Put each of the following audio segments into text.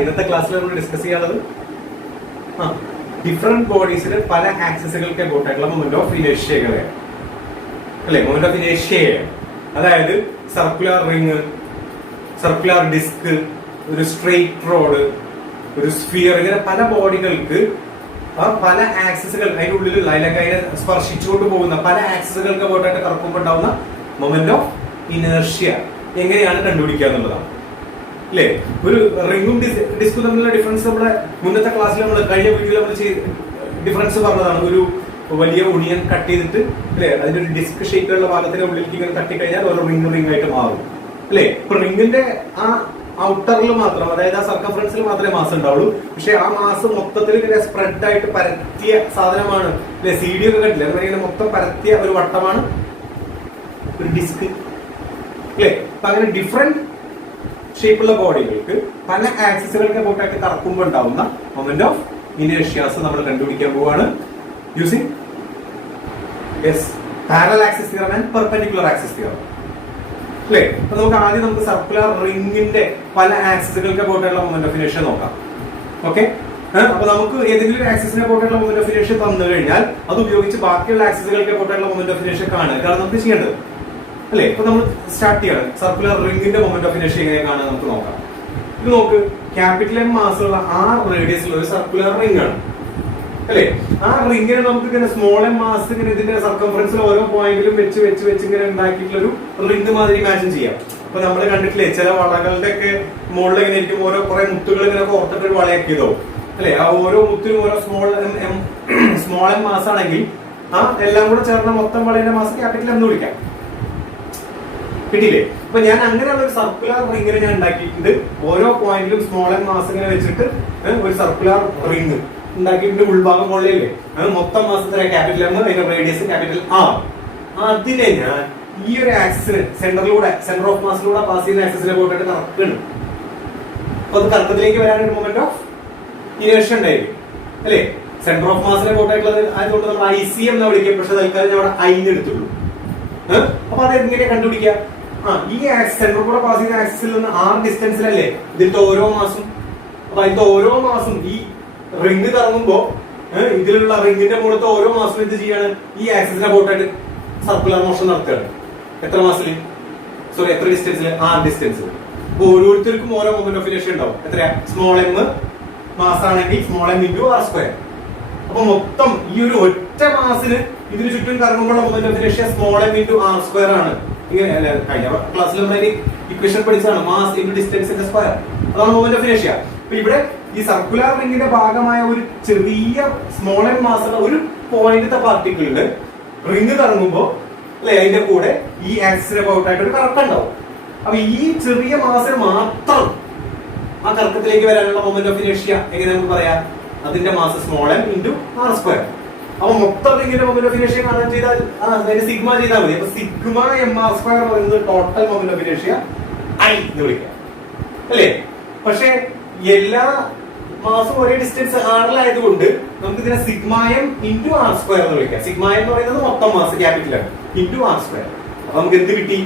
ഇന്നത്തെ ക്ലാസ്സിൽ നമ്മൾ ഡിസ്കസ് ചെയ്യാനുള്ളത് ഡിഫറെന്റ് ബോഡീസിൽ പല ആക്സിസുകൾക്ക് അബൌട്ടായിട്ടുള്ള മൊമെന്റ് ഓഫ് ഇനേഷ്യകളെ അല്ലെ, മൊമെന്റ് ഓഫ് ഇനേഷ്യയെ, അതായത് സർക്കുലർ റിങ്, സർക്കുലർ ഡിസ്ക്, ഒരു സ്ട്രെയിറ്റ് റോഡ്, ഒരു സ്ഫിയർ, ഇങ്ങനെ പല ബോഡികൾക്ക് പല ആക്സിസുകൾ അതിന്റെ ഉള്ളിലുള്ള അതിലൊക്കെ അതിനെ സ്പർശിച്ചുകൊണ്ട് പോകുന്ന പല ആക്സിസുകൾക്ക് അബൌട്ടായിട്ട് കറക്കുമ്പോൾ ഉണ്ടാവുന്ന മൊമെന്റ് ഓഫ് ഇനേർഷ്യ എങ്ങനെയാണ് കണ്ടുപിടിക്കുക എന്നുള്ളതാണ് അല്ലേ. ഒരു റിങ്ങും ഡിസ്കും തമ്മിലുള്ള ഡിഫറൻസ് നമ്മുടെ മുന്നത്തെ ക്ലാസ്സിൽ നമ്മൾ കഴിഞ്ഞ വീഡിയോയിൽ നമ്മൾ ഡിഫറൻസ് പറഞ്ഞതാണ്. ഒരു വലിയ ഒണിയൻ കട്ട് ചെയ്തിട്ട് അല്ലെ, അതിന്റെ ഒരു ഡിസ്ക് ഷേപ്പിലുള്ള ഭാഗത്തിന്റെ ഉള്ളിലേക്ക് ഇങ്ങനെ തട്ടിക്കഴിഞ്ഞാൽ ഒരു റിംഗ് ആയിട്ട് മാറും അല്ലെ. ഇപ്പൊ റിങ്ങിന്റെ ആ ഔട്ടറിൽ മാത്രം, അതായത് ആ സർക്കംഫറൻസിൽ മാത്രമേ മാസ് ഉണ്ടാവുള്ളൂ. പക്ഷെ ആ മാസ് മൊത്തത്തിൽ ഇങ്ങനെ സ്പ്രെഡ് ആയിട്ട് പരത്തിയ സാധനമാണ് അല്ലെ. സി ഡി ഒക്കെ കണ്ടില്ല, ഇങ്ങനെ മൊത്തം പരത്തിയ ഒരു വട്ടമാണ് ഒരു ഡിസ്ക് അല്ലെ. അപ്പൊ അങ്ങനെ ഡിഫറെന്റ് ഷേപ്പുള്ള ബോഡികൾക്ക് പല ആക്സിസുകൾക്ക് അബൌട്ടായിട്ട് കറക്കുമ്പോൾ ഉണ്ടാവുന്ന മൊമെന്റ് ഓഫ് ഇനേർഷ്യാസ് നമ്മൾ കണ്ടുപിടിക്കാൻ പോവാണ് using parallel axis theorem and perpendicular axis theorem അല്ലേ. അപ്പൊ നമുക്ക് ആദ്യം നമുക്ക് സർക്കുലർ റിംഗിന്റെ പല ആക്സിസുകൾക്ക് അബൌട്ടായിട്ടുള്ള മൊമെന്റ് ഓഫ് ഇനേർഷ്യ നോക്കാം. ഓക്കെ, അപ്പൊ നമുക്ക് ഏതെങ്കിലും ഒരു ആക്സിസിനെ അബൌട്ടായിട്ടുള്ള മൊമെന്റ് ഓഫ് ഇനേർഷ്യ തന്നു കഴിഞ്ഞാൽ അത് ഉപയോഗിച്ച് ബാക്കിയുള്ള ആക്സിസുകൾക്ക് അബൌട്ടായിട്ടുള്ള മൊമെന്റ് ഓഫ് ഇനേർഷ്യ കാണുക, കാരണം നമുക്ക് ചെയ്യേണ്ടത് അല്ലെ. ഇപ്പൊ നമ്മൾ സ്റ്റാർട്ട് ചെയ്യണം സർക്കുലർ റിംഗിന്റെ മൊമെന്റ് ഓഫ് ഇനേർഷ്യ എങ്ങനെ കാണാൻ നമുക്ക് നോക്കാം. ഇത് നോക്ക്, ക്യാപിറ്റൽ എം മാസുള്ള R റേഡിയസിലുള്ള ഒരു സർക്കുലർ റിംഗ് ആണ് അല്ലെ. ആ റിംഗിനെ നമുക്ക് ഇങ്ങനെ സ്മോൾ എം മാസ് ഇങ്ങനെ ഇതിന്റെ സർക്കംഫറൻസിൽ ഓരോ പോയിന്റിലും വെച്ച് വെച്ച് വെച്ച് ഇങ്ങനെ ഉണ്ടാക്കിയിട്ടുള്ള ഒരു റിംഗ് മാതിരി ഇമാജിൻ ചെയ്യാം. അപ്പൊ നമ്മൾ കണ്ടിട്ടില്ലേ, ചില വളകളുടെ ഒക്കെ മുകളിൽ ഇങ്ങനെ ഇരിക്കും ഓരോ കുറെ മുത്തുകൾ ഇങ്ങനെ കോർത്തിട്ട് ഒരു വളയാക്കിയതോ അല്ലെ. ആ ഓരോ മുത്തിനും ഓരോ സ്മോൾ എം മാസ് ആണെങ്കിൽ ആ എല്ലാം കൂടെ ചേർന്ന മൊത്തം വളയുടെ മാസ് ക്യാപിറ്റൽ എന്ന് വിളിക്കാം. കിട്ടിയില്ലേ? അപ്പൊ ഞാൻ അങ്ങനെയുള്ള ഒരു സർക്കുലർ റിംഗിനെ ഞാൻ ഉണ്ടാക്കിയിട്ടുണ്ട്. ഓരോ പോയിന്റിലും സ്മോൾ എം മാസ് ഇങ്ങനെ വെച്ചിട്ട് ഒരു സർക്കുലർ റിംഗ് ഉണ്ടാക്കിയിട്ട് ഉൾഭാഗം മുകളിലല്ലേ, മൊത്തം മാസത്തിലെ ക്യാപിറ്റൽ എം, അതിന്റെ റേഡിയസ് ക്യാപിറ്റൽ R. അതിനെ ഞാൻ ഈ ഒരു ആക്സിസിന് സെന്ററിലൂടെ, സെന്റർ ഓഫ് മാസിലൂടെ പാസ് ചെയ്യുന്ന ആക്സിസിനെ പോയിട്ട് കറക്കുകയാണ്. അപ്പൊ അത് കറക്കത്തിലേക്ക് വരാനൊരു മൊമെന്റ് ഓഫ് ഇനേർഷ്യ ഉണ്ടായിരിക്കും അല്ലെ. സെന്റർ ഓഫ് മാസിനെ പോയിട്ടുള്ളത് ആയതുകൊണ്ട് നമ്മൾ ICM എന്ന് വിളിക്കും, പക്ഷെ തൽക്കാലം ഞാൻ അവിടെ I എടുത്തുള്ളൂ. അപ്പൊ അത് എങ്ങനെ കണ്ടുപിടിക്കാം? ഈ സെന്റർ കൂടെ പാസ് ചെയ്യുന്ന ആക്സിസിൽ നിന്ന് R ഡിസ്റ്റൻസിലല്ലേ ഇതിന്റെ ഓരോ മാസം. അപ്പൊ അതിന്റെ ഓരോ മാസം ഈ റിംഗ് കറങ്ങുമ്പോ ഇതിലുള്ള റിംഗിന്റെ മുകളിലത്തെ ഓരോ മാസം എന്ത് ചെയ്യാണ്, ഈ ആക്സിസിനെ പോട്ടായിട്ട് സർക്കുലർ മോഷൻ നടത്തുകയാണ്. എത്ര മാസില്, സോറി എത്ര ഡിസ്റ്റൻസിൽ? R ഡിസ്റ്റൻസിൽ. അപ്പൊ ഓരോരുത്തർക്കും ഓരോ മൊമെന്റ് ഓഫ് ഇനേർഷ്യ ഉണ്ടാവും. എത്രയാ? സ്മോൾ എം മാസ് ആണെങ്കിൽ small M into R square. അപ്പൊ മൊത്തം ഈ ഒരു ഒറ്റ മാസിന് ഇതിന് ചുറ്റും കറങ്ങുമ്പോഴുള്ള moment of inertia small M into R square ആണ്. ഇങ്ങനെ കഴിഞ്ഞ ക്ലാസ്സിൽ നമ്മൾ ഇക്വേഷൻ പഠിച്ചതാണ്, മാസ് ഇൻറ്റു ഡിസ്റ്റൻസിന്റെ സ്ക്വയർ. അതാണ് മൊമെന്റ് ഓഫ് ഇനേർഷ്യ. അപ്പൊ ഇവിടെ ഈ സർക്കുലർ റിംഗിന്റെ ഭാഗമായ ഒരു ചെറിയ സ്മോൾ എം മാസുള്ള ഒരു പോയിന്റത്തെ പാർട്ടിക്കിളില് റിംഗ് കറങ്ങുമ്പോ അല്ലെ, അതിന്റെ കൂടെ ഈ ആക്സിസിന് അബൌട്ടായിട്ട് ഒരു കറക്കം ഉണ്ടാവും. അപ്പൊ ഈ ചെറിയ മാസിന് മാത്രം ആ കറക്കത്തിലേക്ക് വരാനുള്ള മൊമെന്റ് ഓഫ് ഇനേർഷ്യ എങ്ങനെ നമുക്ക് പറയാം? അതിന്റെ mass small M into R square. അപ്പൊ മൊത്തം റിംഗിന്റെ മൊമെന്റ് ഓഫ് ഇനേർഷ്യ കാണാൻ ചെയ്താൽ അതിന്റെ സിഗ്മ ചെയ്താൽ മതി. അപ്പൊ സിഗ്മ MR സ്ക്വയർ പറയുന്നത് total moment of inertia I എന്ന് വിളിക്കാം അല്ലേ. പക്ഷെ എല്ലാ മാസം ഒരേ ഡിസ്റ്റൻസ് ആറിലായതുകൊണ്ട് നമുക്ക് ഇതിനെ sigma M into R square എന്ന് വിളിക്കാം. സിഗ്മ എം എന്ന് പറയുന്നത് മൊത്തം മാസ് ക്യാപിറ്റൽ ആണ് ഇൻറ്റു R സ്ക്വയർ. അപ്പൊ നമുക്ക് എന്ത് കിട്ടി?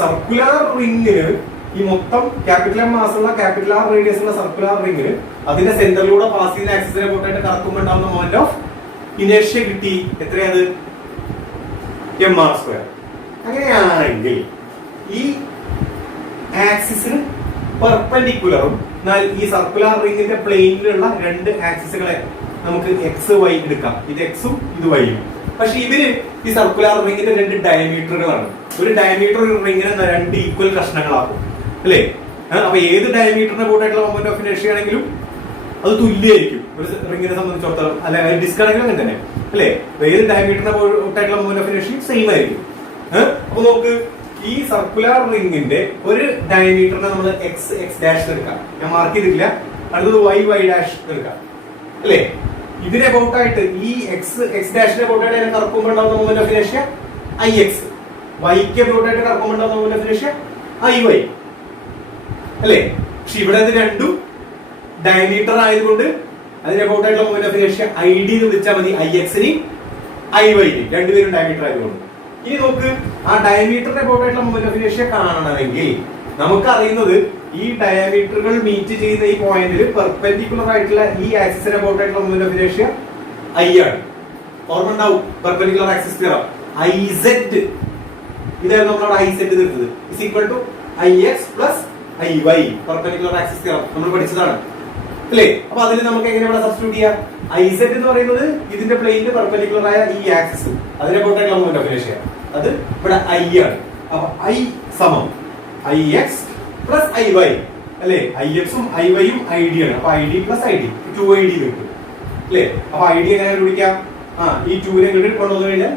സർക്കുലർ റിംഗിന് ഈ മൊത്തം ക്യാപിറ്റൽ എം മാസുള്ള ക്യാപിറ്റൽ R റേഡിയസ് ഉള്ള സർക്കുലർ റിംഗിന് അതിന്റെ സെന്ററിലൂടെ പാസ് ചെയ്യുന്ന ആക്സിസിനെ പോയിട്ട് കറക്കുമ്പോൾ ഉണ്ടാകുന്ന മൊമെന്റ് ഓഫ് ഇനേർഷ്യ കിട്ടി. എത്രയത്? MR square. അങ്ങനെയാണെങ്കിൽ ഈ ആക്സിസിന് പെർപെൻഡിക്കുലറും എന്നാൽ ഈ സർക്കുലർ റിംഗിന്റെ പ്ലെയിനിലുള്ള രണ്ട് ആക്സിസുകളെ നമുക്ക് XY എടുക്കാം. ഇത് Xും ഇത് Yയും. പക്ഷെ ഇതിന് ഈ സർക്കുലർ റിംഗിന്റെ രണ്ട് ഡയമീറ്ററുകളാണ്. ഒരു ഡയമീറ്റർ ഒരു റിംഗിനെ രണ്ട് ഈക്വൽ കഷ്ണങ്ങളാക്കും അല്ലേ. അപ്പൊ ഏത് ഡയമീറ്ററിനെ കൂട്ടായിട്ടുള്ള മൊമെന്റ് ഓഫ് ഇനേർഷ്യ ആണെങ്കിലും അത് തുല്യമായിരിക്കും ഒരു റിംഗിനെ സംബന്ധിച്ചിടത്തോളം. അല്ലെ, ഡിസ്ക് ആണെങ്കിലും അങ്ങനെ തന്നെ അല്ലെ. ഏത് ഡയമീറ്ററിനെ കൂട്ടായിട്ടുള്ള മൊമെന്റ് ഓഫ് ഇനേർഷ്യ സെയിം ആയിരിക്കും. അപ്പൊ നമുക്ക് ഈ സർക്കുലർ റിംഗിന്റെ ഒരു ഡയമീറ്ററിനെ നമ്മൾ X ഡാഷ് എടുക്കാം. ഞാൻ മാർക്ക് ചെയ്തിട്ടില്ല. അടുത്തത് Y ഡാഷ് എടുക്കാം അല്ലെ. ഇതിനെ അബൌട്ടായിട്ട് ഈ X ഡാഷിനെ അബൌട്ടായിട്ട് അതിനെ കറക്കുമ്പോൾ ഉണ്ടാവുന്ന മൊമെന്റ് ഓഫ് ഇനേർഷ്യ IX. Yക്ക് അബൌട്ടായിട്ട് കറക്കുമ്പോൾ ഉണ്ടാവുന്ന മൊമെന്റ് ഓഫ് ഇനേർഷ്യ IY അല്ലെ. പക്ഷെ ഇവിടെ ഇത് രണ്ടും ഡയമീറ്റർ ആയതുകൊണ്ട് അതിനെ അബൌട്ടായിട്ടുള്ള മൊമെന്റ് ഓഫ് ഇനേർഷ്യ ID എന്ന് വിളിച്ചാൽ മതി. IX-ന് IY രണ്ടുപേരും ഡയമീറ്റർ ആയതുകൊണ്ട്. ഇനി നമുക്ക് ആ ഡയമീറ്ററിനെ അബൌട്ടായിട്ടുള്ള മൊമെന്റ് ഓഫ് ഇനേർഷ്യ കാണണമെങ്കിൽ നമുക്ക് അറിയുന്നത് ഈ ഡയമീറ്ററുകൾ മീറ്റ് ചെയ്യുന്ന ഈ പോയിന്റിൽ പെർപെൻഡിക്കുലർ ആയിട്ടുള്ള ഈ ആക്സിസിന് അബൌട്ട് ആയിട്ടുള്ള മൊമെന്റ് ഓഫ് ഇനേർഷ്യ ഐ ആണ്. ഓർമ്മ ഉണ്ടാവും പെർപെൻഡിക്കുലർ ആക്സിസ് തിയറം IZ. ഇതായിരുന്നു നമ്മളവിടെ IZ തീർത്തത്. Is equal to IX plus IY. Perpendicular axis theorem നമ്മൾ പഠിച്ചതാണ് അല്ലേ? അപ്പൊ അതിൽ നമുക്ക് എങ്ങനെ ഇവിടെ സബ്സ്റ്റിറ്റ്യൂട്ട് ചെയ്യാം? IZ എന്ന് പറയുന്നത് ഇതിന്റെ പ്ലെയിനിൽ പെർപെൻഡിക്കുലർ ആയ ഈ ആക്സിസ്, അതിനെ പോയിട്ടുള്ള മൊമെന്റ് ഓഫ് ഇനേർഷ്യ, അത് ഇവിടെ I ആണ്. അപ്പൊ I സമം IX പ്ലസ് IY അല്ലേ? IX ഉം IY ഉം ID ആണ്. അപ്പൊ ID പ്ലസ് ID 2ID കിട്ടും അല്ലേ? അപ്പൊ ID എങ്ങനെ കണ്ടുപിടിക്കാം? ഈ 2നെ ഇങ്ങോട്ട് കൊണ്ടുവന്നു കഴിഞ്ഞാൽ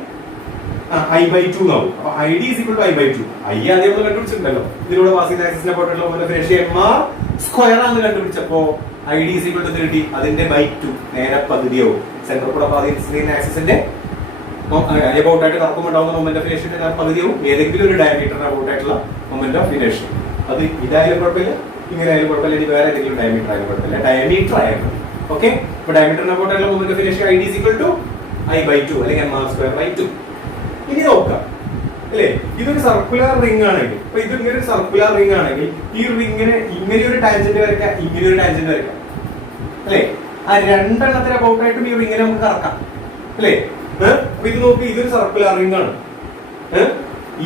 I/2 ആവും. അപ്പൊ ID is equal to I/2. I ആദ്യം നമ്മൾ കണ്ടുപിടിച്ചിട്ടുണ്ടല്ലോ, ഇതിലൂടെ പാസ് ചെയ്യുന്ന ആക്സിസിനെ പോയിട്ടുള്ള moment of inertia mr square ആണെന്ന് കണ്ടുപിടിച്ചപ്പോ ID is equal to 30. അതിന്റെ ബൈ 2 നേരെ പകുതിയാവും. സെന്റർ കൂടെ പാസ് ചെയ്യുന്ന ആക്സിസിന്റെ അബൌട്ട് ആയിട്ട് കറക്കുമ്പോണ്ടാവുന്ന മൊമെന്റ് ഓഫ് ഇനേർഷ്യയുടെ പകുതിയാവും ഏതെങ്കിലും ഒരു ഡയമീറ്ററിന് അബൌട്ട് ആയിട്ടുള്ള മൊമെന്റ് ഓഫ് ഇനേർഷ്യ. അത് ഇതായാലും കുഴപ്പമില്ല, ഇങ്ങനെ ആയാലും കുഴപ്പമില്ല, ഇനി വേറെ ഏതെങ്കിലും ഡയമീറ്റർ ആയാലും കുഴപ്പമില്ല, ഡയമീറ്റർ ആയാലും. ഓക്കെ, ഇപ്പൊ ഡയമീറ്ററിന് അബൌട്ട് ആയിട്ടുള്ള moment of inertia ID is equal to I/2 അല്ലെങ്കിൽ mr²/2. ഇനി നോക്കാം അല്ലേ, ഇതൊരു സർക്കുലർ റിംഗ് ആണെങ്കിൽ, അപ്പൊ ഇത് ഇങ്ങനെ ഒരു സർക്കുലർ റിംഗ് ആണെങ്കിൽ ഈ റിംഗിന് ഇങ്ങനെ ഒരു ടാൻജന്റ് വരയ്ക്കാം, ഇങ്ങനെ ഒരു ടാൻജന്റ് വരയ്ക്കാം അല്ലേ? ആ രണ്ടെണ്ണത്തിന് അബൌട്ട് ആയിട്ടും ഈ റിംഗിനെ നമുക്ക് കറക്കാം അല്ലേ? അപ്പൊ ഇത് നോക്കി, ഇതൊരു സർക്കുലർ റിംഗ് ആണ്.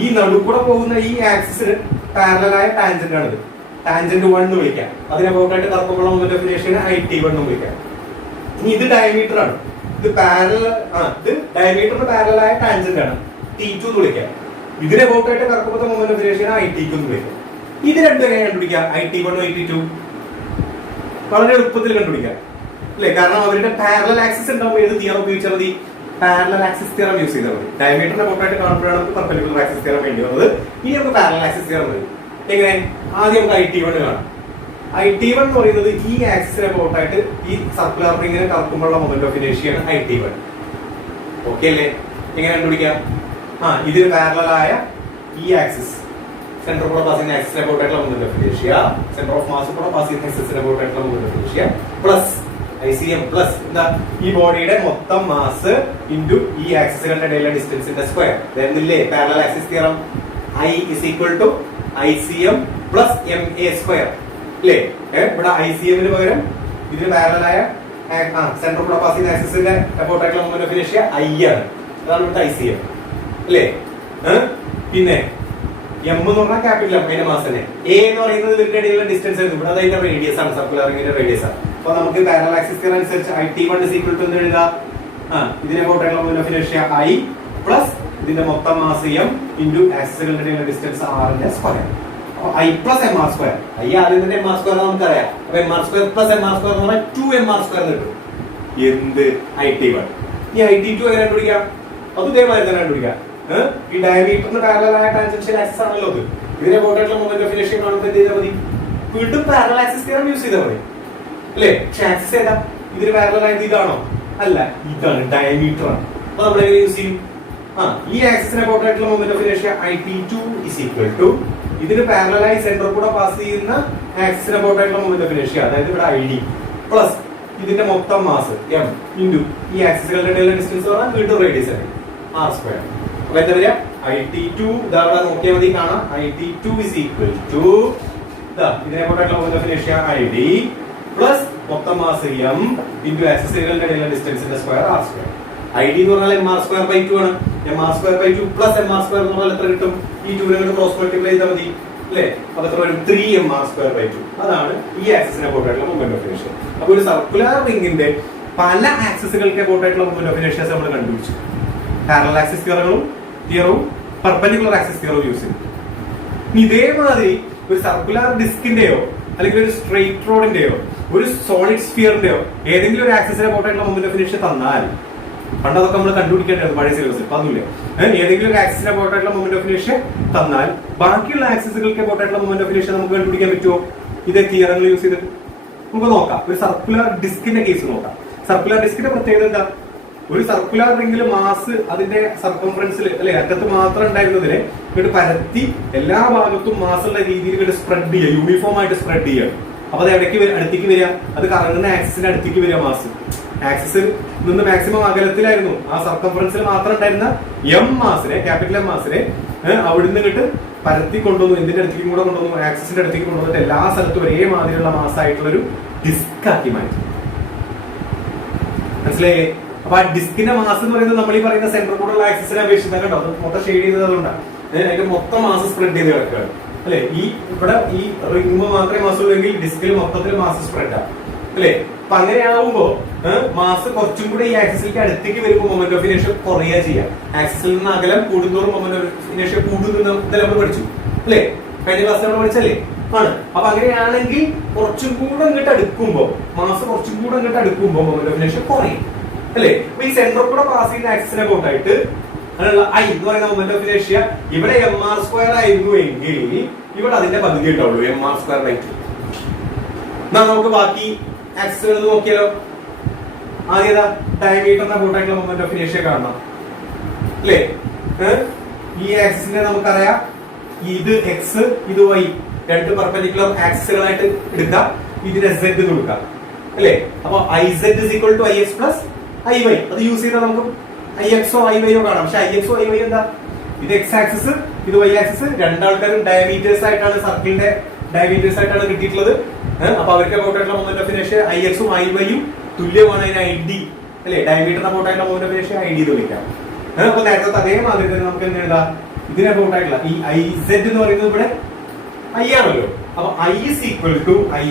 ഈ നടുക്കൂടെ പോകുന്ന ഈ ആക്സിസിന് പാരലൽ ആയ ടാൻജന്റ് ആണിത്. ടാൻജന്റ് 1 എന്ന് വിളിക്കാം. അതിന് അബൌട്ട് ആയിട്ട് കറക്കുമ്പോൾ മൊമെന്റ് ഓഫ് ഇനേർഷ്യനെ IT1 എന്ന് വിളിക്കാം. ഇനി ഇത് ഡയമീറ്റർ ആണ്, ഇത് പാരലൽ ഇത് ഡയമീറ്ററിന് പാരലൽ ആയ ടാൻജന്റ് ആണ്, T2 എന്ന് വിളിക്കാം. ഇതിനെ അബൌട്ട് ആയിട്ട് കറക്കുമ്പോൾ മൊമെന്റ് ഓഫ് ഇനേർഷ്യനെ IT2 എന്ന് വിളിക്കാം. ഇത് രണ്ടും എങ്ങനെ കണ്ടുപിടിക്കാം? IT1 IT2 വളരെ എളുപ്പത്തിൽ കണ്ടുപിടിക്കാം അല്ലേ? കാരണം അവരുടെ പാരലൽ ആക്സിസ് ഉണ്ടാവുമ്പോൾ ഏത് തിയറം ഉപയോഗിച്ചാൽ മതി? പാരലൽ ആക്സിസ് തിയറം യൂസ് ചെയ്താൽ മതി. ഡയമീറ്ററിന്റെ അബൌട്ട് ആയിട്ട് കാണുമ്പോഴാണ് നമുക്ക് പെർപെൻഡിക്കുലർ ആക്സിസ് തിയറം വേണ്ടി വന്നത്. ഇനി നമുക്ക് പാരലൽ ആക്സിസ് തിയറം മതി. എങ്ങനെ? ആദ്യം നമുക്ക് IT1 കാണാം. IT1 എന്ന് പറയുന്നത് ഈ ആക്സിസിനെ അബൌട്ട് ആയിട്ട് ഈ സർക്കുലർ റിംഗിനെ കറക്കുമ്പോഴുള്ള മൊമെന്റ് ഓഫ് ഇനേർഷ്യയാണ് IT1. ഓക്കെ അല്ലേ? എങ്ങനെ കണ്ടുപിടിക്കാം? ഇതിന് പാരലൽ ആയ ഈ ആക്സിസ്, സെന്റർ കൂടെ പാസ് ചെയ്യുന്ന ആക്സിസിനെ അബൌട്ട് ആയിട്ടുള്ള moment of inertia, centre of mass കൂടെ പാസ് ചെയ്യുന്ന ആക്സിസിനെ അബൌട്ട് ആയിട്ടുള്ള moment of inertia plus ICM plus എന്താ ഈ ബോഡിയുടെ മൊത്തം മാസ് ഇൻറ്റു ഈ ആക്സിസുകളുടെ ഇടയിലെ ഡിസ്റ്റൻസിന്റെ സ്ക്വയർ. എന്നില്ലേ parallel axis theorem? I is equal to ICM plus MA² അല്ലേ? ഇവിടെ ICM-ന് പകരം ഇതിന് പാരലൽ ആയ സെന്റർ കൂടെ പാസ് ചെയ്യുന്ന ആക്സിസിന്റെ അബൌട്ട് ആയിട്ടുള്ള മൊമെന്റ് ഓഫ് ഇനേർഷ്യ I ആണ്. അതാണ് ഇവിടുത്തെ ICM അല്ലേ? പിന്നെ M എന്ന് പറഞ്ഞാൽ ക്യാപിറ്റൽ M, അതിന്റെ മാസ് തന്നെ. A എന്ന് പറയുന്നത് ഇതിന്റെ ഇടയിലുള്ള ഡിസ്റ്റൻസ് ആയിരുന്നു. ഇവിടെ അതിന്റെ റേഡിയസ് ആണ്, സർക്കുലർ റിംഗിന്റെ റേഡിയസ് ആണ്. അപ്പൊ നമുക്ക് പാരലൽ ആക്സിസ് തിയറം അനുസരിച്ച് IT1 is equal to എന്ന് എഴുതാം. ഇതിനെ അബൌട്ട് ആയിട്ടുള്ള moment of inertia I plus ഇതിന്റെ മൊത്തം മാസ് M ഇൻറ്റു ആക്സിസുകളുടെ ഇടയിലുള്ള ഡിസ്റ്റൻസ് R ന്റെ സ്ക്വയർ. അപ്പൊ I പ്ലസ് mr². I ആദ്യം തന്നെ mr² നമുക്കറിയാം. അപ്പൊ mr² പ്ലസ് mr² എന്ന് പറഞ്ഞാൽ 2mr² കിട്ടും. എന്ത്? IT1. ഈ IT2 എങ്ങനെ കണ്ടുപിടിക്കാം? അത് ഇതേമാതിരി തന്നെ കണ്ടുപിടിക്കാം. ഈ ഡയമീറ്ററിന് പാരലൽ ആയ ടാൻജൻഷ്യൽ ആക്സിസ് ആണല്ലോ ഇത്. ഇതിനെ അബൌട്ട് ആയിട്ടുള്ള മൊമെന്റ് ഓഫ് ഇനേർഷ്യ കാണുമ്പോൾ എന്ത് ചെയ്താൽ മതി? വീണ്ടും പാരലൽ ആക്സിസ് തിയറം യൂസ് ചെയ്താൽ മതി അല്ലേ? പക്ഷെ ആക്സിസ് ഏതാ? ഇതിന് പാരലൽ ആയത് ഇതാണോ? അല്ല, ഇതാണ്, ഡയമീറ്റർ ആണ്. അപ്പൊ നമ്മൾ എങ്ങനെ യൂസ് ചെയ്യും? ഈ ആക്സിസിനെ അബൌട്ട് ആയിട്ടുള്ള moment of inertia IT2 is equal to ഇതിന് പാരലൽ ആയി സെന്റർ കൂടെ പാസ് ചെയ്യുന്ന ആക്സിസിനെ അബൌട്ട് ആയിട്ടുള്ള മൊമെന്റ് ഓഫ് ഇനേർഷ്യ, അതായത് ഇവിടെ ID പ്ലസ് ഇതിന്റെ മൊത്തം മാസ് M ഇൻറ്റു ഈ ആക്സിസുകളുടെ ഇടയിലുള്ള ഡിസ്റ്റൻസ് പറഞ്ഞാൽ വീണ്ടും റേഡിയസ് ആണ് R². അപ്പൊ എന്താ പറയാ? IT2 ഇതവിടെ നോക്കിയാൽ മതി, കാണാം. IT2 is equal to ഇതിനെ അബൌട്ട് ആയിട്ടുള്ള moment of inertia ID plus മൊത്തം മാസ് M ഇൻറ്റു ആക്സിസുകളുടെ ഇടയിലുള്ള ഡിസ്റ്റൻസിന്റെ സ്ക്വയർ R². ID എന്ന് പറഞ്ഞാൽ mr²/2 ആണ്. mr²/2 പ്ലസ് mr² എന്ന് പറഞ്ഞാൽ എത്ര കിട്ടും? ഈ 2 നെ ക്രോസ് മൾട്ടിപ്ലൈ ചെയ്താൽ മതി അല്ലേ? അപ്പൊ എത്ര വരും? 3mr²/2. അതാണ് ഈ ആക്സിസിനെ അബൌട്ട് ആയിട്ടുള്ള മൊമെന്റ് ഓഫ് ഇനേർഷ്യ. അപ്പൊ ഒരു സർക്കുലർ റിംഗിന്റെ പല ആക്സിസുകൾക്ക് അബൌട്ട് ആയിട്ടുള്ള മൊമെന്റ് ഓഫ് ഇനേർഷ്യ നമ്മൾ കണ്ടുപിടിച്ചു. പാരലൽ ആക്സിസ് തിയറവും പെർപെൻഡിക്കുലർ ആക്സിസ് തിയറവും യൂസ് ചെയ്തു. ഇതേമാതിരി ഒരു സർക്കുലർ ഡിസ്കിന്റെയോ അല്ലെങ്കിൽ ഒരു സ്ട്രെയിറ്റ് റോഡിന്റെയോ ഒരു സോളിഡ് സ്ഫിയറിന്റെയോ ഏതെങ്കിലും ഒരു ആക്സിസിനെ അബൌട്ട് ആയിട്ടുള്ള മൊമെന്റ് ഓഫ് ഇനേർഷ്യ തന്നാൽ, പണ്ടതൊക്കെ നമ്മൾ കണ്ടുപിടിക്കേണ്ടത് പഴയ സിലബസിൽ, അപ്പൊ അതില്ല. ഏതെങ്കിലും ഒരു ആക്സിസിനെ അബൌട്ട് ആയിട്ടുള്ള മൊമെന്റ് ഓഫ് ഇനേർഷ്യ തന്നാൽ ബാക്കിയുള്ള ആക്സിസുകൾക്ക് അബൌട്ട് ആയിട്ടുള്ള മൊമെന്റ് ഓഫ് ഇനേർഷ്യ നമുക്ക് കണ്ടുപിടിക്കാൻ പറ്റുമോ? ഇതേ തിയറങ്ങൾ യൂസ് ചെയ്ത് നമുക്ക് നോക്കാം. ഒരു സർക്കുലർ ഡിസ്കിന്റെ കേസ് നോക്കാം. സർക്കുലർ ഡിസ്കിന്റെ പ്രത്യേകത എന്താ? ഒരു സർക്കുലർ റിംഗിൽ മാസ് അതിന്റെ സർക്കംഫറൻസിൽ അല്ലെ അറ്റത്ത് മാത്രം ഉണ്ടായിരുന്നതിനെ ഇങ്ങോട്ട് പരത്തി എല്ലാ ഭാഗത്തും മാസുള്ള രീതിയിൽ ഇങ്ങോട്ട് സ്പ്രെഡ് ചെയ്യുക, യൂണിഫോം ആയിട്ട് സ്പ്രെഡ് ചെയ്യുക. അപ്പൊ അത് എവിടേക്ക് അടുത്തേക്ക് വരിക? അത് കറങ്ങുന്ന ആക്സിസിന്റെ അടുത്തേക്ക് വരിക. മാസ് ആക്സിസിൽ നിന്ന് മാക്സിമം അകലത്തിലായിരുന്നു. ആ സർക്കംഫറൻസിൽ മാത്രം ഉണ്ടായിരുന്ന M മാസിനെ, ക്യാപിറ്റൽ M മാസിനെ അവിടുന്ന് ഇങ്ങോട്ട് പരത്തി കൊണ്ടുവന്നു, എന്തിന്റെ അടുത്തേക്കും കൂടെ കൊണ്ടുവന്നു, ആക്സിസിന്റെ അടുത്തേക്ക് കൊണ്ടുവന്നിട്ട് എല്ലാ സ്ഥലത്തും ഒരേ മാതിരിയുള്ള മാസമായിട്ടുള്ള ഒരു ഡിസ്ക് ആക്കി മാറ്റി. മനസ്സിലായേ? അപ്പൊ ആ ഡിസ്കിന്റെ മാസ് എന്ന് പറയുന്നത് നമ്മൾ ഈ പറയുന്ന സെന്റർ കൂടെയുള്ള ആക്സിസിനെ അപേക്ഷിച്ച് കണ്ടോ, അത് മൊത്തം ഷെയ്ഡ് ചെയ്തത് അതുകൊണ്ടാണ്. അതിന്റെ മൊത്തം മാസ് സ്പ്രെഡ് ചെയ്ത് കിടക്കുകയാണ് അല്ലെ. ഇവിടെ ഈ റിംഗ് മാത്രമേ മാസ് ഉള്ളെങ്കിൽ ഡിസ്കിൽ മൊത്തത്തിൽ മാസ് സ്പ്രെഡ് ആണ് അല്ലെ. അപ്പൊ അങ്ങനെ ആവുമ്പോ മാസ് കുറച്ചും കൂടെ ഈ ആക്സിസിലേക്ക് അടുത്തേക്ക് വരുമ്പോൾ മൊമെന്റ് ഓഫ് ഇനേഷ്യ കുറയുക ചെയ്യാം. ആക്സിസിൽ നിന്ന് അകലം കൂടുന്തോറും മൊമെന്റ് ഓഫ് ഇനേഷ്യ കൂടുന്നു നമ്മൾ പഠിച്ചു അല്ലെ, കഴിഞ്ഞ ക്ലാസ്സിൽ നമ്മൾ പഠിച്ചല്ലേ ആണ്. അപ്പൊ അങ്ങനെയാണെങ്കിൽ കുറച്ചും കൂടെ ഇങ്ങോട്ട് അടുക്കുമ്പോ, മാസ് കുറച്ചും കൂടെ ഇങ്ങോട്ട് അടുക്കുമ്പോ മൊമെന്റ് ഓഫ് ഇനേഷ്യ കുറയും അല്ലെ. അപ്പൊ ഈ സെന്റർ കൂടെ പാസ് ചെയ്യുന്ന ആക്സിസിനെ പോയിട്ടായിട്ട് അതിനുള്ള ഐ എന്ന് പറയുന്ന മൊമെന്റ് ഓഫ് ഇനേഷ്യ ഇവിടെ mr² ആയിരുന്നു എങ്കിൽ ഇവിടെ അതിന്റെ പകുതി ഉണ്ടാവുള്ളൂ, mr²/2. നമുക്ക് ബാക്കി ആക്സിസുകൾ നോക്കിയാലോ. ആദ്യതാ ഡയമീറ്ററിന്റെ കൂട്ടായിട്ടുള്ള മൊമെന്റ് ഓഫ് ഇനേഷ്യ കാണണം അല്ലേ. ഈ ആക്സിസിനെ നമുക്കറിയാം, ഇത് എക്സ് ഇത് വൈ, രണ്ട് പെർപെൻഡിക്കുലർ ആക്സിസുകളായിട്ട് എടുക്കാം. ഇതിന് z കൊടുക്കാം അല്ലേ. അപ്പൊ iz = ix + iy. അത് യൂസ് ചെയ്താൽ നമുക്ക് ix ഓ iy ഓ കാണാം. പക്ഷെ ix ഓ iy എന്താ, ഇത് x ആക്സിസ് ഇത് y ആക്സിസ്, രണ്ടാൾക്കാരും ഡയമീറ്റേഴ്സ് ആയിട്ടാണ്, സർക്കിളിന്റെ ഡയമീറ്റേഴ്സ് ആയിട്ടാണ് കിട്ടിയിട്ടുള്ളത്. അപ്പൊ അവർക്ക് അബൌട്ടായിട്ടുള്ള മൊമെന്റ് ഓഫ് ഇനേഷ്യ ix ഉം iy യും തുല്യമാണ്. അതിന് id അല്ലെ, ഡയമീറ്ററിന് അബൌട്ടായിട്ടുള്ള മൊമെന്റ് ഓഫ് ഇനേഷ്യ id എന്ന് വിളിക്കാം. അപ്പൊ നേരത്തെ അതേമാതിരി തന്നെ നമുക്ക് എന്ത് എഴുതാം, ഇതിന് അബൌട്ടായിട്ടുള്ള ഈ iz എന്ന് പറയുന്നത് ഇവിടെ i ആണല്ലോ. അപ്പൊ i = ix + iy.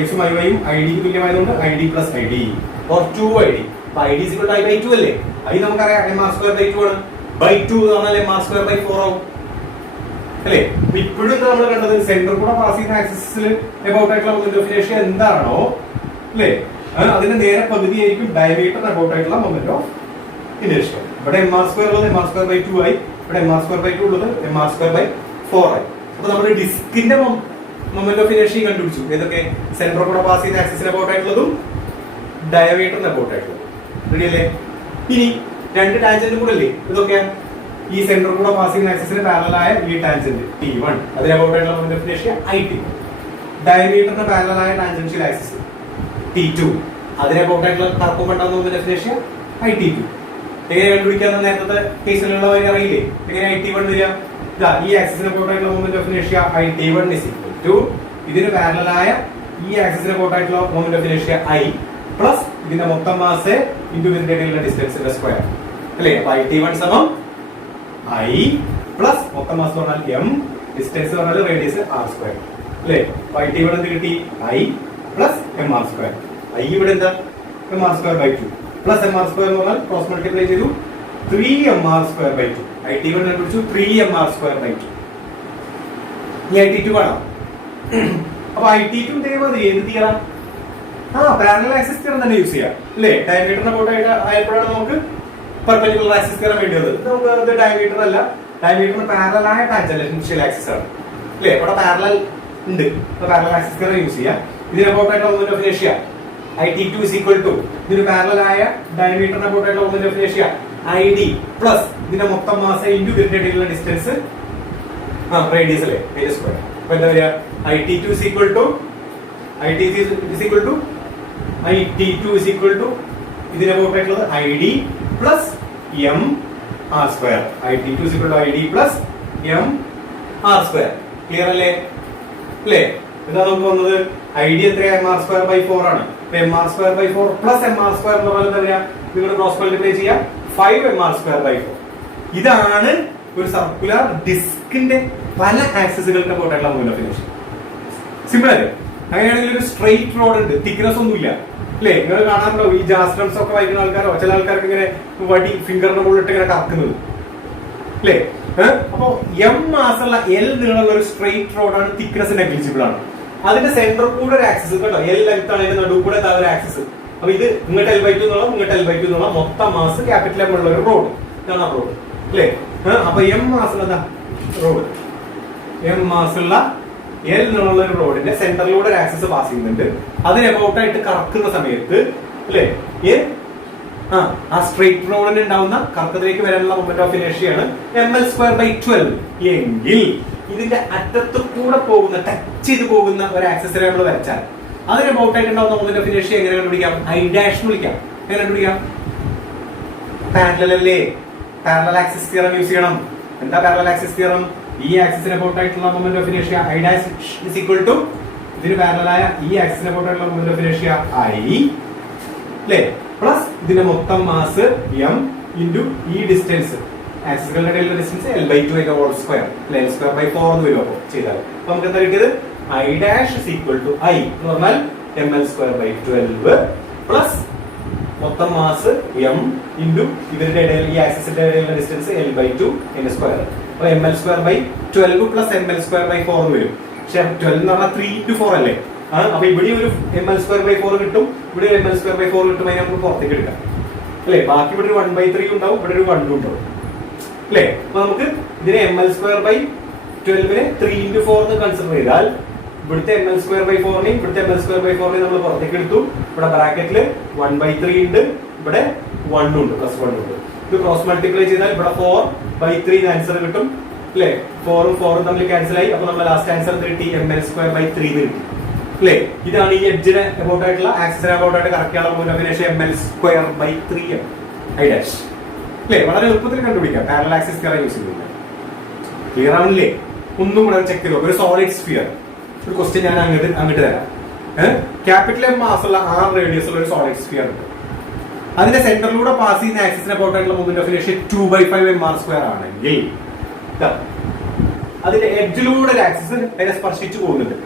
ix ഉം iy യും id ക്ക് തുല്യമായതുകൊണ്ട് id + id or 2id. അപ്പൊ id = i/2 അല്ലേ. i നമുക്കറിയാം mr²/2 ആണ്. /2 എന്ന് പറഞ്ഞാൽ mr²/4 ആവും അല്ലേ. ഇപ്പോഴും നമ്മൾ കണ്ടത് സെന്റർ കൂടെ പാസ് ചെയ്യുന്ന ആക്സിസിൽ അബൌട്ടായിട്ടുള്ള മൊമെന്റ് ഓഫ് ഇനേഷ്യ എന്താണോ അല്ലേ, അതിന്റെ നേരെ പകുതിയായിരിക്കും ഡയമീറ്ററിന് അബൌട്ടായിട്ടുള്ള മൊമെന്റ് ഓഫ് ഇനേഷ്യ. ഇവിടെ mr² ഉള്ളത് mr²/2 ആയി, ഇവിടെ mr²/2 ഉള്ളത് mr²/4 ആയി. അപ്പൊ നമ്മൾ ഡിസ്കിന്റെ മൊമെന്റ് ഓഫ് ഇനേഷ്യ കണ്ടുപിടിച്ചു. ഏതൊക്കെ, സെന്റർ കൂടെ പാസ് ചെയ്യുന്ന ആക്സിസിന് അബൌട്ടായിട്ടുള്ളതും ഡയമീറ്ററിന് അബൌട്ടായിട്ടുള്ളതും. റെഡി അല്ലേ? ഇനി രണ്ട് ടാൻജന്റും കൂടെ അല്ലേ ഇതൊക്കെ. ഈ സെന്റർ കൂടെ പാസ് ചെയ്യുന്ന ആക്സിസിന് പാരലലായ ഈ ടാൻജന്റ് T1, അതിന് അബൌട്ടായിട്ടുള്ള മൊമെന്റ് ഓഫ് ഇനേഷ്യ IT. ഡയമീറ്ററിന് പാരലലായ ടാൻജൻഷ്യൽ ആക്സിസ് T2, അതിന് അബൌട്ടായിട്ടുള്ള കറക്കം ഉണ്ടാകുന്ന മൊമെന്റ് ഓഫ് ഇനേഷ്യ IT2. എങ്ങനെ കണ്ടുപിടിക്കാന്ന് നേരത്തെ കേസിലുള്ള വഴി അറിയില്ലേ. എങ്ങനെ IT1 വരിക, ഈ ആക്സിസിന് അബൌട്ടായിട്ടുള്ള മൊമെന്റ് ഓഫ് ഇനേഷ്യ IT1 = ഇതിന് പാരലലായ ഈ ആക്സിസിന് അബൌട്ടായിട്ടുള്ള മൊമെന്റ് ഓഫ് ഇനേഷ്യ I പ്ലസ് ഇതിന്റെ മൊത്തം മാസ് ഇൻടു ഇതിന്റെ ഇടയിലുള്ള ഡിസ്റ്റൻസിന്റെ സ്ക്വയർ അല്ലേ. അപ്പൊ IT1 = I പ്ലസ് മൊത്തം മാസ് പറഞ്ഞാൽ m, ഡിസ്റ്റൻസ് പറഞ്ഞാൽ റേഡിയസ് r² അല്ലേ. അപ്പൊ IT1 എന്ത് കിട്ടി, I പ്ലസ് mr². I ഇവിടെ എന്താ, mr²/2 പ്ലസ് mr² എന്ന് പറഞ്ഞാൽ ക്രോസ് മൾട്ടിപ്ലൈ ചെയ്തു 3mr²/2. IT1 കണ്ടുപിടിച്ചു 3mr²/2. ഈ IT2 കാണാം. അപ്പൊ IT2 ഇതേമാതിരി ഏത് തിയറ, പാരലൽ ആക്സിസ് തിയറം തന്നെ യൂസ് ചെയ്യാം അല്ലേ. ഡയമീറ്ററിന്റെ അബൌട്ടായിട്ട് ആയപ്പോഴാണ് നമുക്ക് പെർപെൻഡിക്കുലർ ആക്സിസ് തിയറം വേണ്ടത്. നമുക്ക് ഡയമീറ്റർ അല്ല, ഡയമീറ്ററിന് പാരലലായ ടാൻജൻഷ്യൽ ആക്സിസ് ആണ് അല്ലേ. അവിടെ പാരലൽ ഉണ്ട്, പാരലൽ ആക്സിസ് തിയറം യൂസ് ചെയ്യാം. ഇതിന് അബൌട്ടായിട്ടുള്ള മൊമെന്റ് ഓഫ് ഇനേഷ്യ IT2 = ഇതിന് പാരലലായ ഡയമീറ്ററിന് അബൌട്ടായിട്ടുള്ള മൊമെന്റ് ഓഫ് ഇനേഷ്യ ID പ്ലസ് ഇതിന്റെ മൊത്തം മാസ് ഇൻടു ഇതിന്റെ ഇടയിലുള്ള ഡിസ്റ്റൻസ് റേഡിയസ് അല്ലേ, റേഡിയസ് സ്ക്വയർ. അപ്പൊ എന്താ പറയാ, IT2 ഇതിന് അബൌട്ടായിട്ടുള്ളത് ID plus mr². IT2 = ID plus mr². Clear അല്ലേ അല്ലേ. എന്താ നമുക്ക് വന്നത്, ID എത്രയാ, mr²/4 ആണ്. mr²/4 പ്ലസ് mr² എന്ന് പറഞ്ഞാൽ എന്താ പറയാ, നിങ്ങൾ ക്രോസ് മൾട്ടിപ്ലൈ ചെയ്യാം 5mr²/4. ഇതാണ് ഒരു സർക്കുലർ ഡിസ്കിന്റെ പല ആക്സിസുകൾക്ക് അബൌട്ടായിട്ടുള്ള മൊമെന്റ് ഓഫ് ഇനേഷ്യ. സിമ്പിൾ അല്ലേ. അങ്ങനെയാണെങ്കിൽ ഒരു സ്ട്രെയിറ്റ് റോഡ് ഉണ്ട്, തിക്നെസ് ഒന്നുമില്ല അല്ലേ. നിങ്ങൾ കാണാറുണ്ടോ ഈ ജാസ്ട്രംസ് ഒക്കെ വായിക്കുന്ന ആൾക്കാരോ ചില ആൾക്കാർക്ക് ഇങ്ങനെ വടി ഫിംഗറിന്റെ മുകളിലിട്ട് ഇങ്ങനെ കറക്കുന്നത് അല്ലേ. അപ്പോ m മാസുള്ള L നീളമുള്ള ഒരു സ്ട്രെയിറ്റ് റോഡാണ്, തിക്നെസ് നെഗ്ലിജിബിൾ ആണ്. അതിന്റെ സെന്റർ കൂടെ ഒരു ആക്സിസ് കേട്ടോ, L ലെങ്ത് ആണ്, അതിന്റെ നടുവ് കൂടെ ഒരു ആക്സിസ്. അപ്പൊ ഇത് ഇങ്ങോട്ട് L/2 എന്നുള്ള ഇങ്ങോട്ട് L/2 എന്നുള്ള മൊത്തം മാസ് ക്യാപിറ്റൽ M ഉള്ള ഒരു റോഡ്, ഇതാണ് ആ റോഡ് അല്ലേ. അപ്പൊ m മാസുള്ള റോഡ്, m മാസുള്ള L എന്നുള്ള ഒരു റോഡിന്റെ സെന്ററിലൂടെ ഒരു ആക്സിസ് പാസ് ചെയ്യുന്നുണ്ട്. അതിന് അബൌട്ടായിട്ട് കറക്കുന്ന സമയത്ത് അല്ലേ, ആ സ്ട്രെയിറ്റ് റോഡിന് ഉണ്ടാവുന്ന കറക്കത്തിലേക്ക് വരാനുള്ള മൊമെന്റ് ഓഫ് ഇനേഷ്യാണ് ml²/12 എങ്കിൽ ഇതിന്റെ അറ്റത്ത് കൂടെ പോകുന്ന, ടച്ച് ചെയ്ത് പോകുന്ന ഒരു ആക്സിസിനെ നമ്മൾ വരച്ചാൽ അതിന് അബൌട്ടായിട്ട് ഉണ്ടാവുന്ന മൊമെന്റ് ഓഫ് ഇനേഷ്യ എങ്ങനെ കണ്ടുപിടിക്കാം, I' എന്ന് വിളിക്കാം. എങ്ങനെ കണ്ടുപിടിക്കാം, പാരലൽ അല്ലേ, പാരലൽ ആക്സിസ് തിയറം യൂസ് ചെയ്യണം. എന്താ പാരലൽ ആക്സിസ് തിയറം? ഈ ആക്സിസിന് അബൌട്ട് ആയിട്ടുള്ള moment of inertia I dash is equal to ഇതിന് പാരലലായ ഈ ആക്സിസിന് അബൌട്ട് ആയിട്ടുള്ള മൊമെന്റ് ഓഫ് ഇനേർഷ്യ I അല്ലേ, പ്ലസ് ഇതിന്റെ മൊത്തം മാസ് m ഇൻറ്റു ഈ ഡിസ്റ്റൻസ്, ആക്സിസുകളുടെ ഇടയിലുള്ള ഡിസ്റ്റൻസ് L/2 അതിന്റെ ഹോൾ സ്ക്വയർ അല്ലെ, L²/4 എന്ന് വരും. അപ്പോൾ ചെയ്താൽ അപ്പൊ നമുക്ക് എന്താ കിട്ടിയത്? I dash is equal to I എന്ന് പറഞ്ഞാൽ mL²/12 പ്ലസ് മൊത്തം മാസ് m ഇൻറ്റു ഇവരുടെ ഇടയിൽ ഈ ആക്സിസിന്റെ ഇടയിലുള്ള ഡിസ്റ്റൻസ് L/2 അതിന്റെ സ്ക്വയർ. അപ്പൊ mL²/12 പ്ലസ് mL²/4 എന്ന് വരും. പക്ഷെ 12 എന്ന് പറഞ്ഞാൽ 3 × 4 അല്ലേ? അപ്പൊ ഇവിടെ ഒരു mL²/4 കിട്ടും, ഇവിടെ ഒരു mL²/4 കിട്ടും. അതിനെ നമുക്ക് പുറത്തേക്ക് എടുക്കാം അല്ലെ. ബാക്കി ഇവിടെ ഒരു 1/3 ഉണ്ടാവും, ഇവിടെ ഒരു 1 ഉണ്ടാവും അല്ലെ. അപ്പൊ നമുക്ക് ഇതിനെ mL²/12 3 × 4 എന്ന് കൺസിഡർ ചെയ്താൽ ഇവിടുത്തെ mL²/4 ഇവിടുത്തെ mL²/4 നമ്മൾ പുറത്തേക്ക് എടുത്തു. ഇവിടെ ബ്രാക്കറ്റിൽ 1/3 ഉണ്ട്, ഇവിടെ 1 ഉണ്ട്, പ്ലസ് 1 ഉണ്ട്. ഇത് ക്രോസ് മൾട്ടിപ്ലൈ ചെയ്താൽ ഇവിടെ 4/3 ആൻസർ കിട്ടും അല്ലെ. 4 ഉം 4 ഉം തമ്മിൽ ക്യാൻസൽ ആയി. അപ്പൊ നമ്മൾ ലാസ്റ്റ് ആൻസർ കിട്ടി mL²/3 കിട്ടി അല്ലെ. ഇതാണ് ഈ എഡ്ജിന് അബൌട്ട് ആയിട്ടുള്ള ആക്സിസിന് അബൌട്ട് ആയിട്ട് കറക്റ്റ് ആയുള്ള moment of inertia mL²/3 I dash അല്ലെ. വളരെ എളുപ്പത്തിൽ കണ്ടുപിടിക്കാം പാരലൽ ആക്സിസ് തിയറം യൂസ് ചെയ്തില്ല. ക്ലിയർ ആവുന്നില്ലേ? ഒന്നും കൂടെ ചെക്ക് ചെയ്തോ. ഒരു സോളിഡ് സ്ഫിയർ, ഒരു ക്വസ്റ്റ്യൻ ഞാൻ അങ്ങോട്ട് തരാം. ക്യാപിറ്റൽ M മാസുള്ള R റേഡിയസ് ഉള്ള ഒരു സോളിഡ് സ്ഫിയർ ഉണ്ട്. അതിന്റെ സെന്ററിലൂടെ പാസ് ചെയ്യുന്ന ആക്സിസിന് അബൌട്ട് ആയിട്ടുള്ള മൊമെന്റ് ഓഫ് ഇനേർഷ്യ 2/5 mr² ആണെങ്കിൽ അതിന്റെ എഡ്ജിലൂടെ ഒരു ആക്സിസ് അതിനെ സ്പർശിച്ചു പോകുന്നുണ്ട്.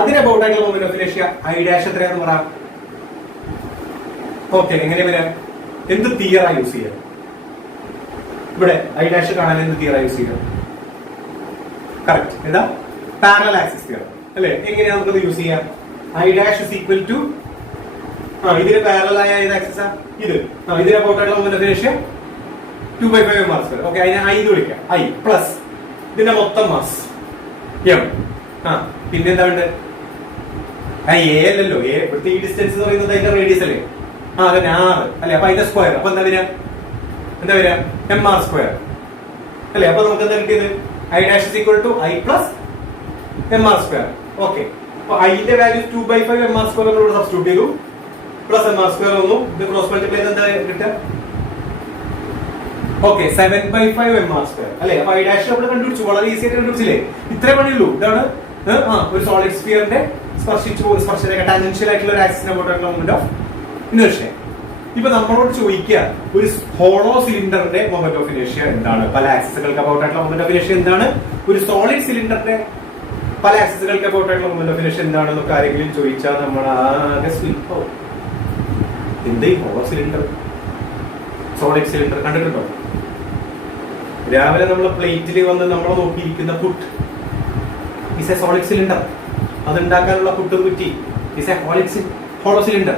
അതിന് അബൌട്ട് ആയിട്ടുള്ള moment of inertia I dash എത്രയാന്ന് പറയാം? ഓക്കെ, എങ്ങനെ വരാം? എന്ത് തിയറ യൂസ് ചെയ്യാം? ഇവിടെ I dash കാണാൻ എന്ത് തിയറ യൂസ് ചെയ്യാം? കറക്റ്റ്, ഏതാ? പാരലൽ ആക്സിസ് തിയറം അല്ലെ. എങ്ങനെയാ നമുക്കത് യൂസ് ചെയ്യാം? I dash is equal to ഇതിന് പാരലലായ ഏത് ആക്സിസാ? ഇത്. ഇതിന് അബൌട്ട് ആയിട്ടുള്ള moment of inertia 2/5 mr². Okay, അതിനെ I എന്ന് വിളിക്കാം. I പ്ലസ് ഇതിന്റെ മൊത്തം മാസ് m. പിന്നെ എന്താ ഉണ്ട്? A അല്ലല്ലോ, ഇവിടുത്തെ ഈ ഡിസ്റ്റൻസ് എന്ന് പറയുന്നത് അതിന്റെ റേഡിയസ് അല്ലേ? അതന്നെ 6 അല്ലെ. അപ്പൊ അതിന്റെ സ്ക്വയർ. അപ്പൊ എന്താ വരിക mr² അല്ലെ. അപ്പൊ നമുക്ക് എന്താ കിട്ടിയത്? I dash is equal to I plus mr². Okay, അപ്പൊ ഐന്റെ വാല്യൂ 2/5 mr² നമ്മളോട് സബ്സ്റ്റിറ്റ്യൂട്ട് ചെയ്തു, പ്ലസ് mr² വന്നു. ഇത് ക്രോസ് മൾട്ടിപ്ലൈ ചെയ്ത് എന്താ കിട്ടുക? ഓക്കെ, 7/5 mr² അല്ലെ. അപ്പൊ I dash നമ്മൾ കണ്ടുപിടിച്ചു, വളരെ ഈസി ആയിട്ട് കണ്ടുപിടിച്ചില്ലേ? ഇത്രേ പണിയുള്ളൂ. ഇതാണ് ഒരു സോളിഡ് സ്ഫിയറിന്റെ സ്പർശരേഖ ടാൻജൻഷ്യൽ ആയിട്ടുള്ള ഒരു ആക്സിസിന് അബൌട്ട് ആയിട്ടുള്ള മൊമെന്റ് ഓഫ് ഇനേർഷ്യ. ഇപ്പൊ നമ്മളോട് ചോദിക്കുക ഒരു ഹോളോ സിലിണ്ടറിന്റെ മൊമെന്റ് ഓഫ് ഇനേർഷ്യ എന്താണ്? പല ആക്സിസുകൾക്ക് അബൌട്ട് ആയിട്ടുള്ള മൊമെന്റ് ഓഫ് ഇനേർഷ്യ എന്താണ്? ഒരു സോളിഡ് സിലിണ്ടറിന്റെ പല ആക്സിസുകൾക്ക് അബൌട്ട് ആയിട്ടുള്ള മൊമെന്റ് ഓഫ് ഇനേർഷ്യ എന്താണെന്നൊക്കെ ആരെങ്കിലും ചോദിച്ചാൽ നമ്മൾ ആകെ സ്ലിപ്പോ. എന്ത് ഹോളോ സിലിണ്ടർ, സോളിഡ് സിലിണ്ടർ കണ്ടിട്ടുണ്ടോ? രാവിലെ നമ്മൾ പ്ലേറ്റിൽ വന്ന് നമ്മൾ നോക്കിയിരിക്കുന്ന puttu is a solid cylinder. അതുണ്ടാക്കാനുള്ള പുട്ടും കുറ്റി ഇസ് എ ഹോളോ സിലിണ്ടർ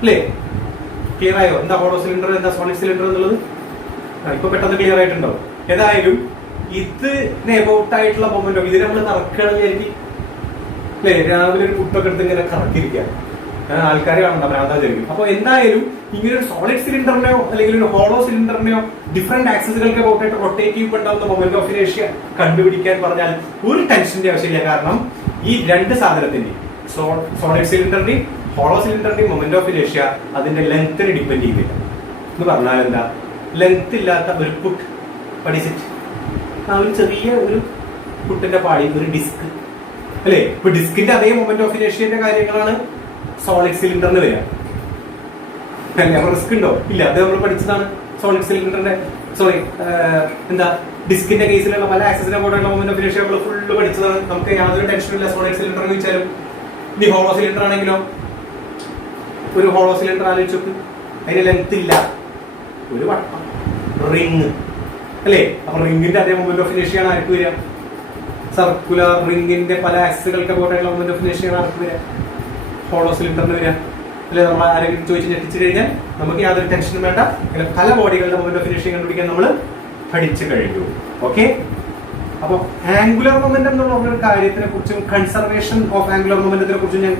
അല്ലേ? ക്ലിയർ ആയോ? എന്താ ഹോളോ സിലിണ്ടർ, എന്താ സോളിഡ് സിലിണ്ടർ എന്നുള്ളത്? ഇപ്പൊ പെട്ടെന്ന് ക്ലിയർ ആയിട്ടുണ്ടോ? ഏതായാലും ഇതിന് എബൌട്ട് ആയിട്ടുള്ള മൊമെന്റ് ഓഫ് ഇതിന് നമ്മൾ കറക്കുകയാണെങ്കിൽ അല്ലേ, രാവിലെ ഒരു പുട്ടൊക്കെ എടുത്ത് ഇങ്ങനെ കറക്കിയിരിക്കുക, ആൾക്കാരെ കാണണ്ട, ഭ്രാന്താചരിക്കും. അപ്പൊ എന്തായാലും ഇങ്ങനെ ഒരു സോളിഡ് സിലിണ്ടറിനെയോ അല്ലെങ്കിൽ ഒരു ഹോളോ സിലിണ്ടറിനെയോ ഡിഫറെന്റ് ആക്സിസുകൾക്ക് അബൌട്ട് ആയിട്ട് റൊട്ടേറ്റീവ് ഉണ്ടാവുന്ന മൊമെന്റ് ഓഫ് ഇനേർഷ്യ കണ്ടുപിടിക്കാൻ പറഞ്ഞാൽ ഒരു ടെൻഷന്റെ ആവശ്യമില്ല. കാരണം ഈ രണ്ട് സാധനത്തിന്റെയും, സോളിഡ് സിലിണ്ടറിന്റെയും ഹോളോ സിലിണ്ടറിന്റെയും മൊമെന്റ് ഓഫ് ഇനേർഷ്യ അതിന്റെ ലെങ്തിനെ ഡിപ്പെൻഡ് ചെയ്തില്ല. എന്ന് പറഞ്ഞാൽ എന്താ? ലെങ്ത് ഇല്ലാത്ത ഒരു പുട്ട് പഠിച്ചിട്ട് ഒരു ചെറിയ ഒരു പുട്ടിന്റെ പാടി, ഒരു ഡിസ്ക് അല്ലെ. ഇപ്പൊ ഡിസ്കിന്റെ അതേ മൊമെന്റ് ഓഫ് ഇനേർഷ്യന്റെ കാര്യങ്ങളാണ് സോളിഡ് സിലിണ്ടറിന് വരിക. അപ്പൊ റിസ്ക് ഉണ്ടോ? ഇല്ല, അത് നമ്മൾ പഠിച്ചതാണ്. സോളിഡ് സിലിണ്ടറിന്റെ എന്താ ഡിസ്കിന്റെ കേസിലുള്ള പല ആക്സിസിനെ പോലുള്ള മൊമെന്റ് ഓഫ് ഇനേർഷ്യ നമ്മൾ ഫുള്ള് പഠിച്ചതാണ്. നമുക്ക് യാതൊരു ടെൻഷനും ഇല്ല സോളിഡ് സിലിണ്ടർ എന്ന് വെച്ചാലും. ഇനി ഹോളോ സിലിണ്ടർ ആണെങ്കിലോ, ഒരു ഹോളോ സിലിണ്ടർ ആലോചിച്ച് നോക്ക്, അതിന് ലെങ്ത് ഇല്ല, ഒരു വട്ടം റിങ് അല്ലേ. അപ്പൊ റിങ്ങിന്റെ അതേ മൊമെന്റ് ഓഫ് ഇനേർഷ്യാണ് ആർക്ക് വരിക? സർക്കുലർ റിങ്ങിന്റെ പല ആക്സിസുകൾക്ക് പോയിട്ടുള്ള മൊമെന്റ് ഓഫ് ഇനേർഷ്യാണ് ആർക്ക് വരിക? ഹോളോ സിലിണ്ടറിന് വരിക അല്ലെ. നമ്മൾ ആരെങ്കിലും ചോദിച്ച് ഞെട്ടിച്ചു കഴിഞ്ഞാൽ നമുക്ക് യാതൊരു ടെൻഷനും വേണ്ട. അങ്ങനെ പല ബോഡികളുടെ മൊമെന്റ് ഓഫ് ഇനേർഷ്യ കണ്ടുപിടിക്കാൻ നമ്മൾ പഠിച്ചു കഴിഞ്ഞു. ഓക്കെ, അപ്പൊ ആംഗുലർ മൊമെന്റം എന്നുള്ള ഒരു കാര്യത്തിനെ കുറിച്ചും കൺസർവേഷൻ ഓഫ് ആംഗുലർ മൊമെന്റത്തിനെ കുറിച്ചും ഞാൻ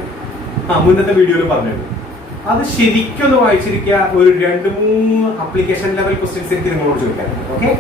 മുന്നത്തെ വീഡിയോയിൽ പറഞ്ഞിരുന്നു. അത് ശരിക്കും ഒന്ന് വായിച്ചിരിക്കുക. ഒരു 2-3 അപ്ലിക്കേഷൻ ലെവൽ ക്വസ്റ്റ്യൻസ് എനിക്ക് നിങ്ങളോട് ചോദിക്കാറുണ്ട്. ഓക്കെ.